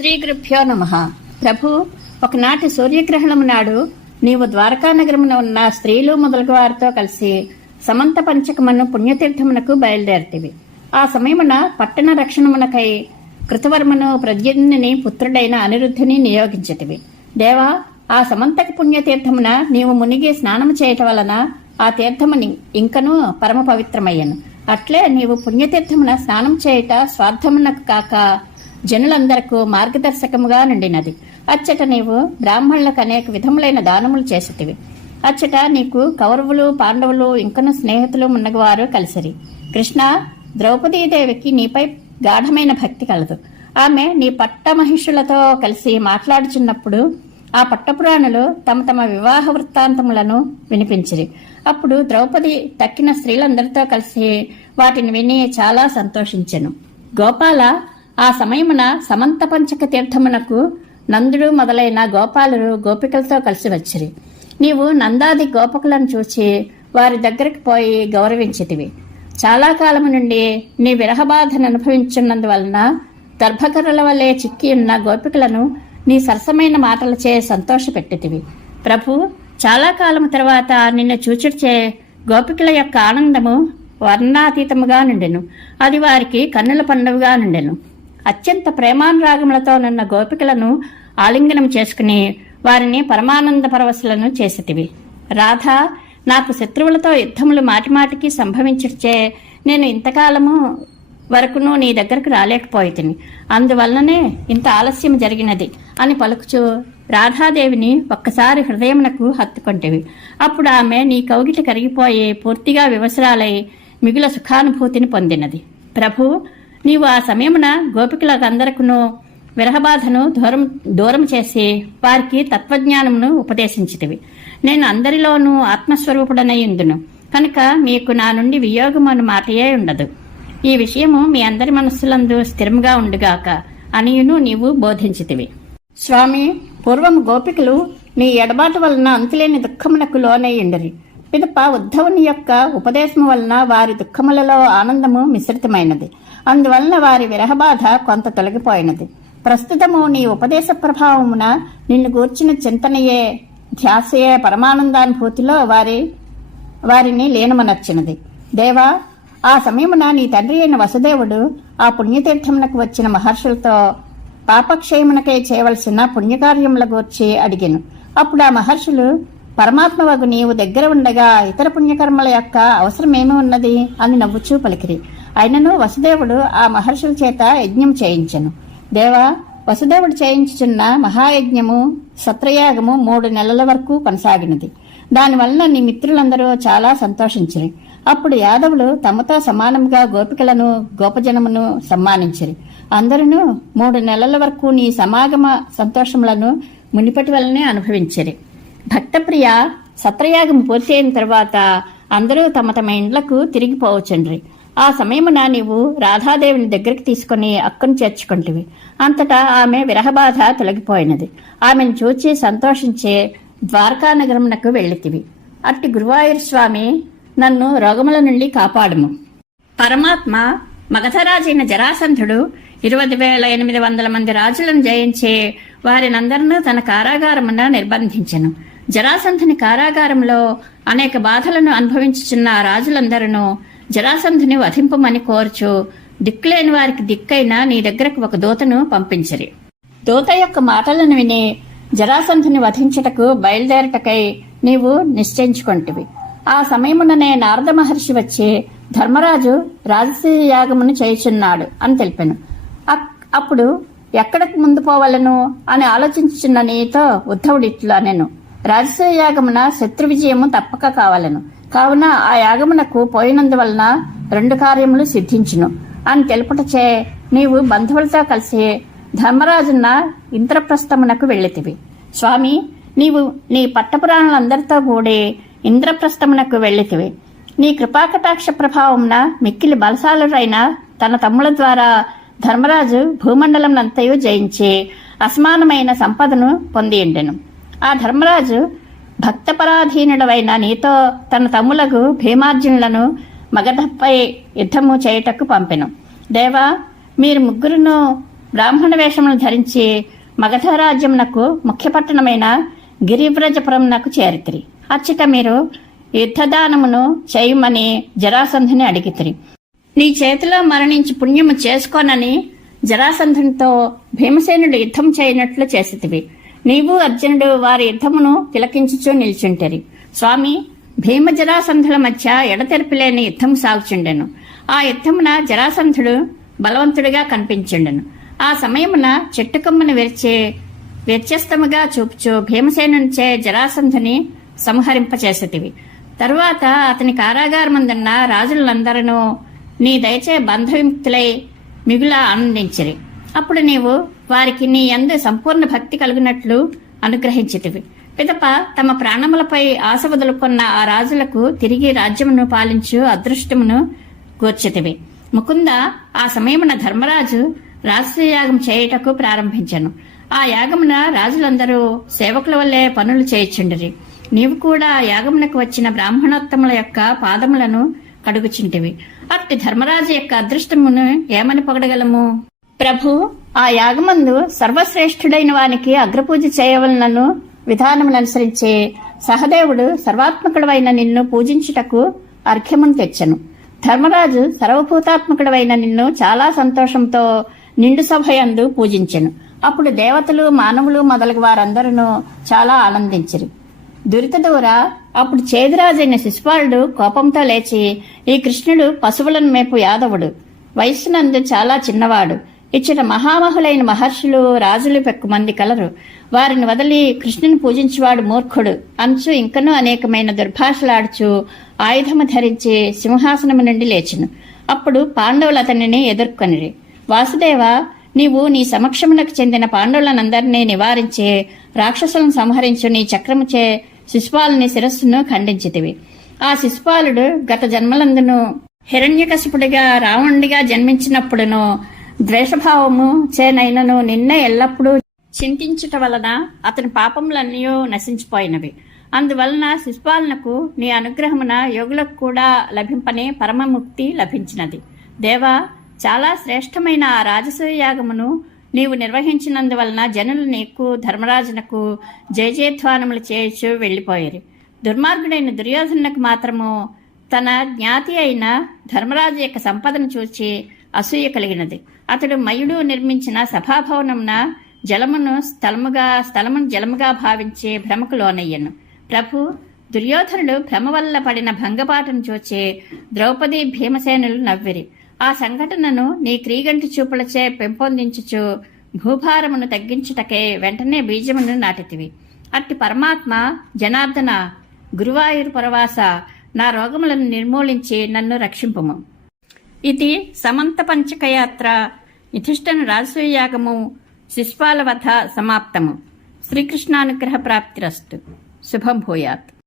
శ్రీ గురుభ్యో నమ. ప్రభు ఒకనాటి సూర్యగ్రహణము నాడు నీవు ద్వారకా నగరమున ఉన్న స్త్రీలు మొదలగు వారితో కలిసి సమంత పంచకమును పుణ్యతీర్థమునకు బయలుదేరతివి. ఆ సమయమున పట్టణ రక్షణమునకై కృతవర్మను ప్రజ్ఞని పుత్రుడైన అనిరుద్ధుని నియోగించటివి దేవా ఆ సమంతక పుణ్యతీర్థమున నీవు మునిగి స్నానము చేయటం వలన ఆ తీర్థముని ఇంకనూ పరమ పవిత్రమయ్యను అట్లే నీవు పుణ్యతీర్థమున స్నానం చేయుట స్వార్థమునకు కాక జనులందరకు మార్గదర్శకముగా నుండినది. అచ్చట నీవు బ్రాహ్మణులకు అనేక విధములైన దానములు చేసేటివి అచ్చట నీకు కౌరవులు పాండవులు ఇంకను స్నేహితులు మున్నగవారు కలిసిరి. కృష్ణ ద్రౌపదీదేవికి నీపై గాఢమైన భక్తి కలదు. ఆమె నీ పట్ట మహిషులతో కలిసి మాట్లాడుచున్నప్పుడు ఆ పట్టపురాణులు తమ తమ వివాహ వృత్తాంతములను వినిపించిరి. అప్పుడు ద్రౌపది తక్కిన స్త్రీలందరితో కలిసి వాటిని విని చాలా సంతోషించెను. గోపాల ఆ సమయమున సమంత పంచక తీర్థమునకు నందుడు మొదలైన గోపాలురు గోపికలతో కలిసి వచ్చిరి. నీవు నందాది గోపకులను చూచి వారి దగ్గరికి పోయి గౌరవించితివి. చాలా కాలము నుండి నీ విరహబాధను అనుభవించున్నందువలన గర్భకరుల వలె చిక్కి ఉన్న గోపికలను నీ సరసమైన మాటలచే సంతోషపెట్టితివి. ప్రభు చాలా కాలం తర్వాత నిన్ను చూచుడిచే గోపికల యొక్క ఆనందము వర్ణాతీతముగా నుండెను. అది వారికి కన్నుల పండుగగా నుండెను. అత్యంత ప్రేమానురాగములతో నున్న గోపికలను ఆలింగనం చేసుకుని వారిని పరమానంద పరవశులను చేసితివి. రాధ నాకు శత్రువులతో యుద్ధములు మాటిమాటికి సంభవించుచే నేను ఇంతకాలము వరకును నీ దగ్గరకు రాలేకపోయితిని. అందువల్లనే ఇంత ఆలస్యం జరిగినది అని పలుకుచు రాధాదేవిని ఒక్కసారి హృదయమునకు హత్తుకొంటివి. అప్పుడు ఆమె నీ కౌగిట కరిగిపోయి పూర్తిగా వివసరాలై మిగుల సుఖానుభూతిని పొందినది. ప్రభు నీవు ఆ సమయమున గోపికలకందరకును విరహబాధను దూరం దూరం చేసి వారికి తత్వజ్ఞానమును ఉపదేశించితివి. నేను అందరిలోనూ ఆత్మస్వరూపుడనయ్యుందును కనుక మీకు నా నుండి వియోగం అను మాటయే ఉండదు. ఈ విషయము మీ అందరి మనస్సులందు స్థిరముగా ఉండుగాక అనియును నీవు బోధించితివి. స్వామి పూర్వం గోపికలు నీ ఎడబాటు వలన అంతులేని దుఃఖమునకు లోనయ్యుండరి పిదప ఉద్ధవుని యొక్క ఉపదేశము వలన వారి దుఃఖములలో ఆనందము మిశ్రితమైనది. అందువలన వారి విరహబాధ కొంత తొలగిపోయినది. ప్రస్తుతము నీ ఉపదేశ ప్రభావమున నిన్ను గూర్చిన చింతనయే ధ్యాసయే పరమానందానుభూతిలో వారి వారిని లీనమనర్చినది. దేవా ఆ సమయమున నీ తండ్రి అయిన వసుదేవుడు ఆ పుణ్యతీర్థమునకు వచ్చిన మహర్షులతో పాపక్షయమునకై చేయవలసిన పుణ్యకార్యముల గూర్చి అడిగాను. అప్పుడు ఆ మహర్షులు పరమాత్మవగు నీవు దగ్గర ఉండగా ఇతర పుణ్యకర్మల యొక్క అవసరమేమి ఉన్నది? అని నవ్వుచూ పలికిరి. అయినను వసుదేవుడు ఆ మహర్షుల చేత యజ్ఞం చేయించను. దేవా వసుదేవుడు చేయించుచున్న మహాయజ్ఞము సత్రయాగము మూడు నెలల వరకు కొనసాగినది. దానివల్ల నీ మిత్రులందరూ చాలా సంతోషించిరి. అప్పుడు యాదవులు తమతో సమానంగా గోపికలను గోపజనమును సమ్మానించిరి అందరూ మూడు నెలల వరకు నీ సమాగమ సంతోషములను మునిపటి వలనే అనుభవించిరి. భక్తప్రియ సత్రయాగం పూర్తి అయిన తర్వాత అందరూ తమ తమ ఇండ్లకు తిరిగిపోవచ్చండ్రి. ఆ సమయమున నీవు రాధాదేవిని దగ్గరికి తీసుకుని అక్కను చేర్చుకుంటివి. అంతటా ఆమె విరహబాధ తొలగిపోయినది. ఆమెను చూచి సంతోషించే ద్వారకా నగరమునకు వెళ్ళితివి. అట్టి గురువాయూర్ స్వామి నన్ను రోగముల నుండి కాపాడుము. పరమాత్మ మగధరాజైన జరాసంధుడు ఇరవై వేల ఎనిమిది వందల మంది రాజులను జయించే వారినందరినూ తన కారాగారమున నిర్బంధించెను. జరాసంధుని కారాగారంలో అనేక బాధలను అనుభవించుచున్న రాజులందరినూ రాజులందరూ జరాసంధుని వధింపమని కోర్చు దిక్కులేని వారికి దిక్కైన నీ దగ్గరకు ఒక దూతను పంపించరి. దూత యొక్క మాటలను విని జరాసంధుని వధించుటకు బయలుదేరటకై నీవు నిశ్చయించుకొంటివి. ఆ సమయముననే నారద మహర్షి వచ్చి ధర్మరాజు రాజసీయ యాగమును చేయుచున్నాడు అని తెలిపాను. అప్పుడు ఎక్కడికి ముందు పోవలను? అని ఆలోచించుచున్న నీతో ఉద్ధవుడిట్లా నేను రాజసూయ యాగమున శత్రు విజయము తప్పక కావలను. కావున ఆ యాగమునకు పోయినందువలన రెండు కార్యములు సిద్ధించును. అని తెలుపుటచే నీవు బంధువులతో కలిసి ధర్మరాజున్న ఇంద్రప్రస్థమునకు వెళ్ళితివి. స్వామి నీవు నీ పట్టపురాణులందరితో కూడి ఇంద్రప్రస్థమునకు వెళ్ళితివి. నీ కృపాకటాక్ష ప్రభావమున మిక్కిలి బలసాలుడైన తన తమ్ముల ద్వారా ధర్మరాజు భూమండలం అంతయు జయించి అసమానమైన సంపదను పొందియుండెను. ఆ ధర్మరాజు భక్తపరాధీనుడవైన నీతో తన తమ్ములకు భీమార్జునులను మగధపై యుద్ధము చేయుటకు పంపెను. దేవా మీరు ముగ్గురును బ్రాహ్మణ వేషములు ధరించి మగధరాజ్యమునకు ముఖ్య పట్టణమైన గిరివ్రజపురంనకు చేరితిరి. అచ్చట మీరు యుద్ధదానమును చేయమని జరాసంధుని అడిగితిరి. నీ చేతిలో మరణించి పుణ్యము చేసుకోనని జరాసంధునితో భీమసేనుడు యుద్ధం చేయనట్లు చేసితివి. నీవు అర్జునుడు వారి యుద్ధమును తిలకించుచూ నిల్చుంటరి. స్వామి భీమ జరాసంధుల మధ్య ఎడతెరిపిలేని యుద్ధం సాగుచుండెను. ఆ యుద్ధమున జరాసంధుడు బలవంతుడిగా కనిపించుండెను. ఆ సమయమున చెట్టు కొమ్మను విరిచే వ్యత్యస్తముగా చూపుచు భీమసేనుంచే జరాసంధుని సంహరింపచేసేటివి. తరువాత అతని కారాగారమందున్న రాజులందరూ నీ దయచే బంధవిముక్తులై మిగుల ఆనందించిరి. అప్పుడు నీవు వారికి నీ ఎందు సంపూర్ణ భక్తి కలిగినట్లు అనుగ్రహించితివి. పిదప తమ ప్రాణములపై ఆశ వదులుకున్న ఆ రాజులకు తిరిగి రాజ్యమును పాలించు అదృష్టమును గూర్చితివి. ముకుంద ఆ సమయమున ధర్మరాజు యాగం చేయుటకు ప్రారంభించను. ఆ యాగమున రాజులందరూ సేవకుల వల్లే పనులు చేయుచుండిరి. నీవు కూడా యాగమునకు వచ్చిన బ్రాహ్మణోత్తముల యొక్క పాదములను కడుగుచుంటివి. అట్టి ధర్మరాజు యొక్క అదృష్టమును ఏమని పొగడగలము? ప్రభు ఆ యాగమందు సర్వశ్రేష్ఠుడైన వానికి అగ్రపూజ చేయవలనను విధానమును అనుసరించే సహదేవుడు సర్వాత్మకుడవైన నిన్ను పూజించుటకు అర్ఘ్యమును తెచ్చను. ధర్మరాజు సర్వభూతాత్మకుడవైన నిన్ను చాలా సంతోషంతో నిండు సభయందు పూజించెను. అప్పుడు దేవతలు మానవులు మొదలగు వారందరూ చాలా ఆనందించిరు. దురిత దూర అప్పుడు చేదిరాజైన శిశుపాలుడు కోపంతో లేచి ఈ కృష్ణుడు పశువులను మేపు యాదవుడు. వయస్సునందు చాలా చిన్నవాడు. ఇచ్చట మహామహులైన మహర్షులు రాజులు పెక్కుమంది కలరు. వారిని వదిలి కృష్ణుని పూజించువాడు మూర్ఖుడు. అంచు ఇంకనూ అనేకమైన దుర్భాషలాడుచు ఆయుధము ధరించి సింహాసనము నుండి లేచును. అప్పుడు పాండవులు అతనిని ఎదుర్కొనిరి. వాసుదేవ నీవు నీ సమక్షమునకు చెందిన పాండవులనందరినీ నివారించి రాక్షసులను సంహరించు నీ చక్రముచే శిశుపాలుని శిరస్సును ఖండించితివి. ఆ శిశుపాలుడు గత జన్మలందును హిరణ్యకశిపుడిగా రావణుడిగా జన్మించినప్పుడును ద్వేషభావము చేనైనను నిన్నే ఎల్లప్పుడూ చింతించుట వలన అతని పాపములన్నీ నశించిపోయినవి. అందువలన శిశుపాలనకు నీ అనుగ్రహమున యోగులకు కూడా లభింపని పరమముక్తి లభించినది. దేవా చాలా శ్రేష్టమైన ఆ రాజసూయాగమును నీవు నిర్వహించినందువలన జనులు నీకు ధర్మరాజునకు జయజయధ్వానములు చేయొచ్చు వెళ్ళిపోయారు. దుర్మార్గుడైన దుర్యోధనునకు మాత్రము తన జ్ఞాతి అయిన ధర్మరాజు యొక్క సంపదను చూచి అసూయ కలిగినది. అతడు మయుడు నిర్మించిన సభాభవనమున జలమును స్థలముగా స్థలమును జలముగా భావించి భ్రమకు లోనయ్యను. ప్రభు దుర్యోధనుడు భ్రమ వల్ల పడిన భంగపాటును చూచే ద్రౌపది భీమసేనులు నవ్విరి. ఆ సంఘటనను నీ క్రీగంటి చూపులచే పెంపొందించుచు భూభారమును తగ్గించుటకే వెంటనే బీజమును నాటితివి. అట్టి పరమాత్మ జనార్దన గురువాయూరు పరవాస నా రోగములను నిర్మూలించి నన్ను రక్షింపము. ఇది సమంత పంచకయాత్ర యుధిష్ఠను రాజసూయాగము శిష్పాల వధ సమాప్తము. శ్రీకృష్ణానుగ్రహ ప్రాప్తిరస్తు శుభం భూయాత్.